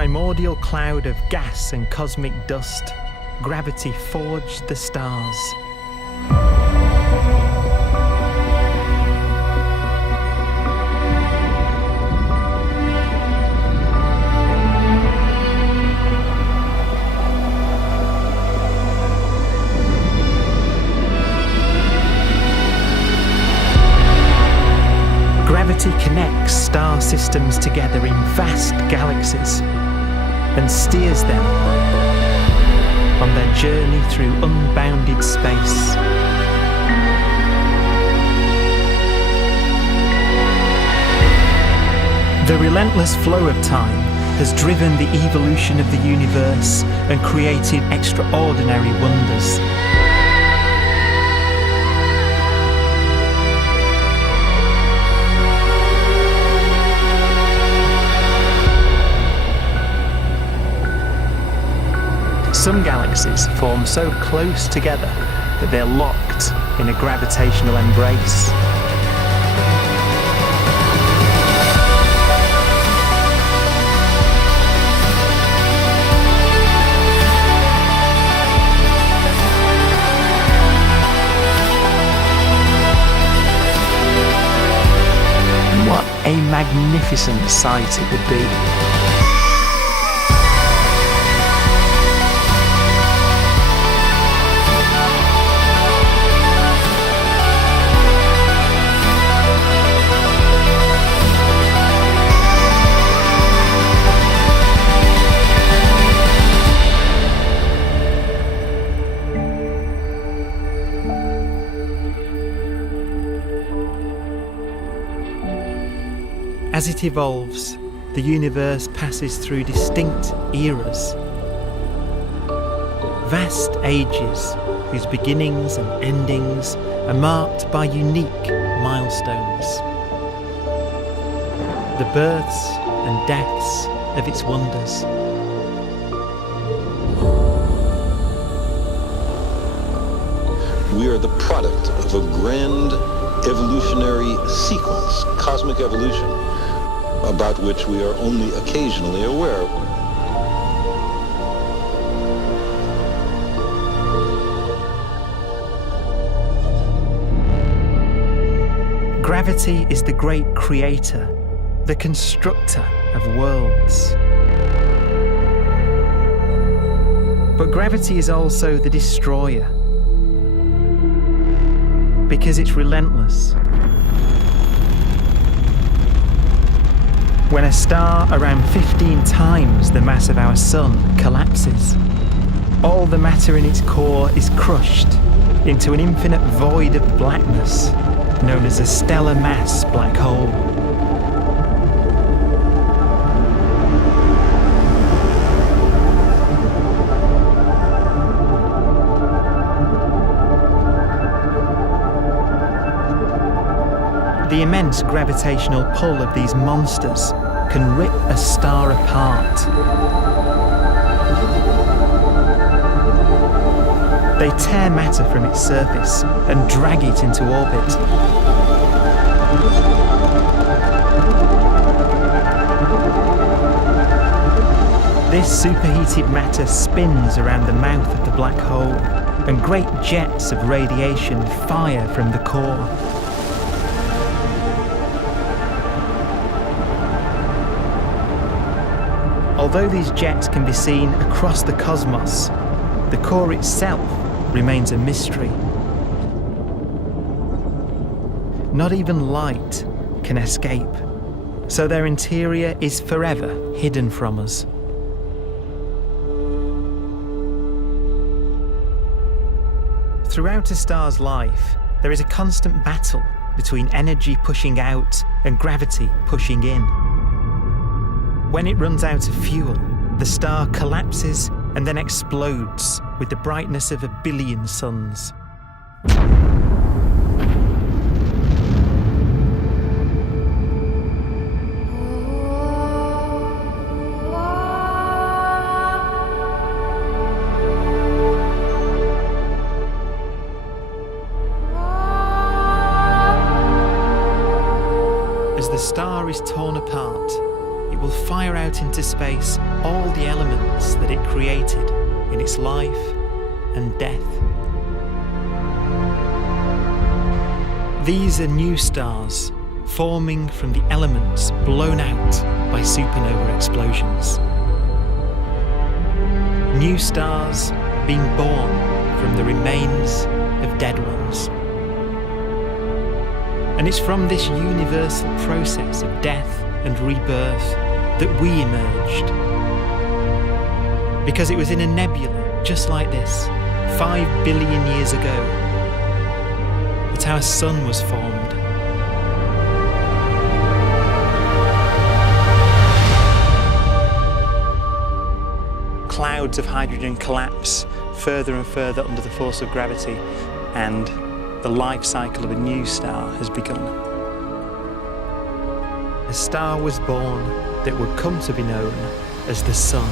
primordial cloud of gas and cosmic dust, gravity forged the stars. Gravity connects star systems together in vast galaxies and steers them on their journey through unbounded space. The relentless flow of time has driven the evolution of the universe and created extraordinary wonders. Some galaxies form so close together that they're locked in a gravitational embrace. What a magnificent sight it would be. As it evolves, the universe passes through distinct eras. Vast ages whose beginnings and endings are marked by unique milestones. The births and deaths of its wonders. We are the product of a grand evolutionary sequence, cosmic evolution, about which we are only occasionally aware. Gravity is the great creator, the constructor of worlds. But gravity is also the destroyer, because it's relentless. When a star around 15 times the mass of our Sun collapses, all the matter in its core is crushed into an infinite void of blackness known as a stellar mass black hole. The immense gravitational pull of these monsters can rip a star apart. They tear matter from its surface and drag it into orbit. This superheated matter spins around the mouth of the black hole, and great jets of radiation fire from the core. Although these jets can be seen across the cosmos, the core itself remains a mystery. Not even light can escape, so their interior is forever hidden from us. Throughout a star's life, there is a constant battle between energy pushing out and gravity pushing in. When it runs out of fuel, the star collapses and then explodes with the brightness of 1 billion suns. As the star is torn apart, it it will fire out into space all the elements that it created in its life and death. These are new stars forming from the elements blown out by supernova explosions. New stars being born from the remains of dead ones. And it's from this universal process of death and rebirth that we emerged. Because it was in a nebula just like this, 5 billion years ago, that our sun was formed. Clouds of hydrogen collapse further and further under the force of gravity, and the life cycle of a new star has begun. A star was born that would come to be known as the Sun.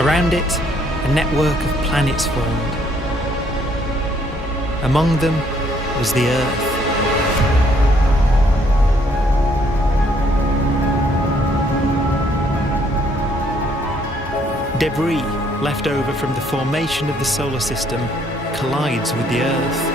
Around it, a network of planets formed. Among them was the Earth. Debris left over from the formation of the solar system collides with the Earth.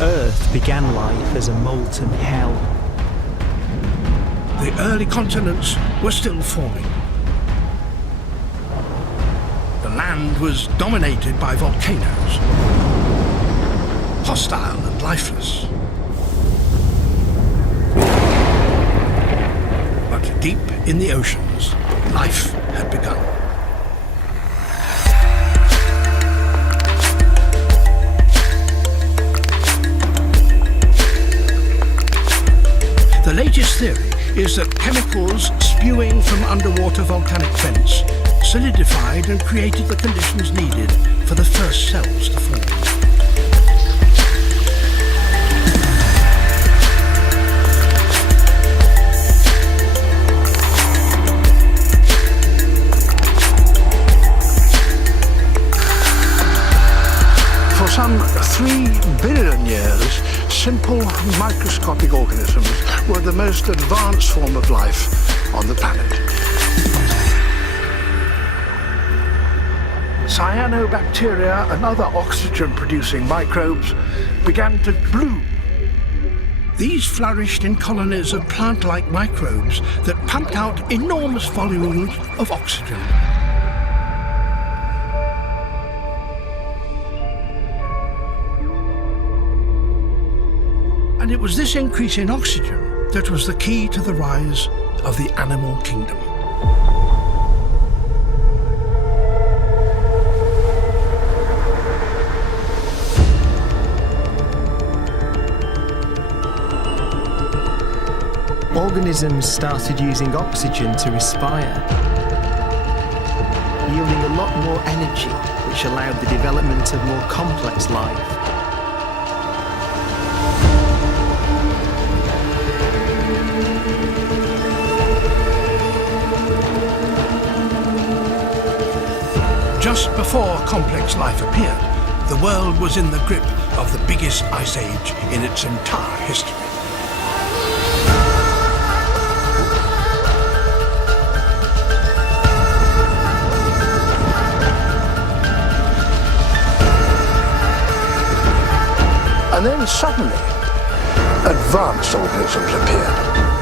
Earth began life as a molten hell. The early continents were still forming. The land was dominated by volcanoes, hostile and lifeless. But deep in the oceans, life had begun. The latest theory is that chemicals spewing from underwater volcanic vents solidified and created the conditions needed for the first cells to form. For some 3 billion years, simple microscopic organisms were the most advanced form of life on the planet. Cyanobacteria and other oxygen-producing microbes began to bloom. These flourished in colonies of plant-like microbes that pumped out enormous volumes of oxygen. And it was this increase in oxygen that was the key to the rise of the animal kingdom. Organisms started using oxygen to respire, yielding a lot more energy, which allowed the development of more complex life. Just before complex life appeared, the world was in the grip of the biggest ice age in its entire history. And then suddenly, advanced organisms appeared.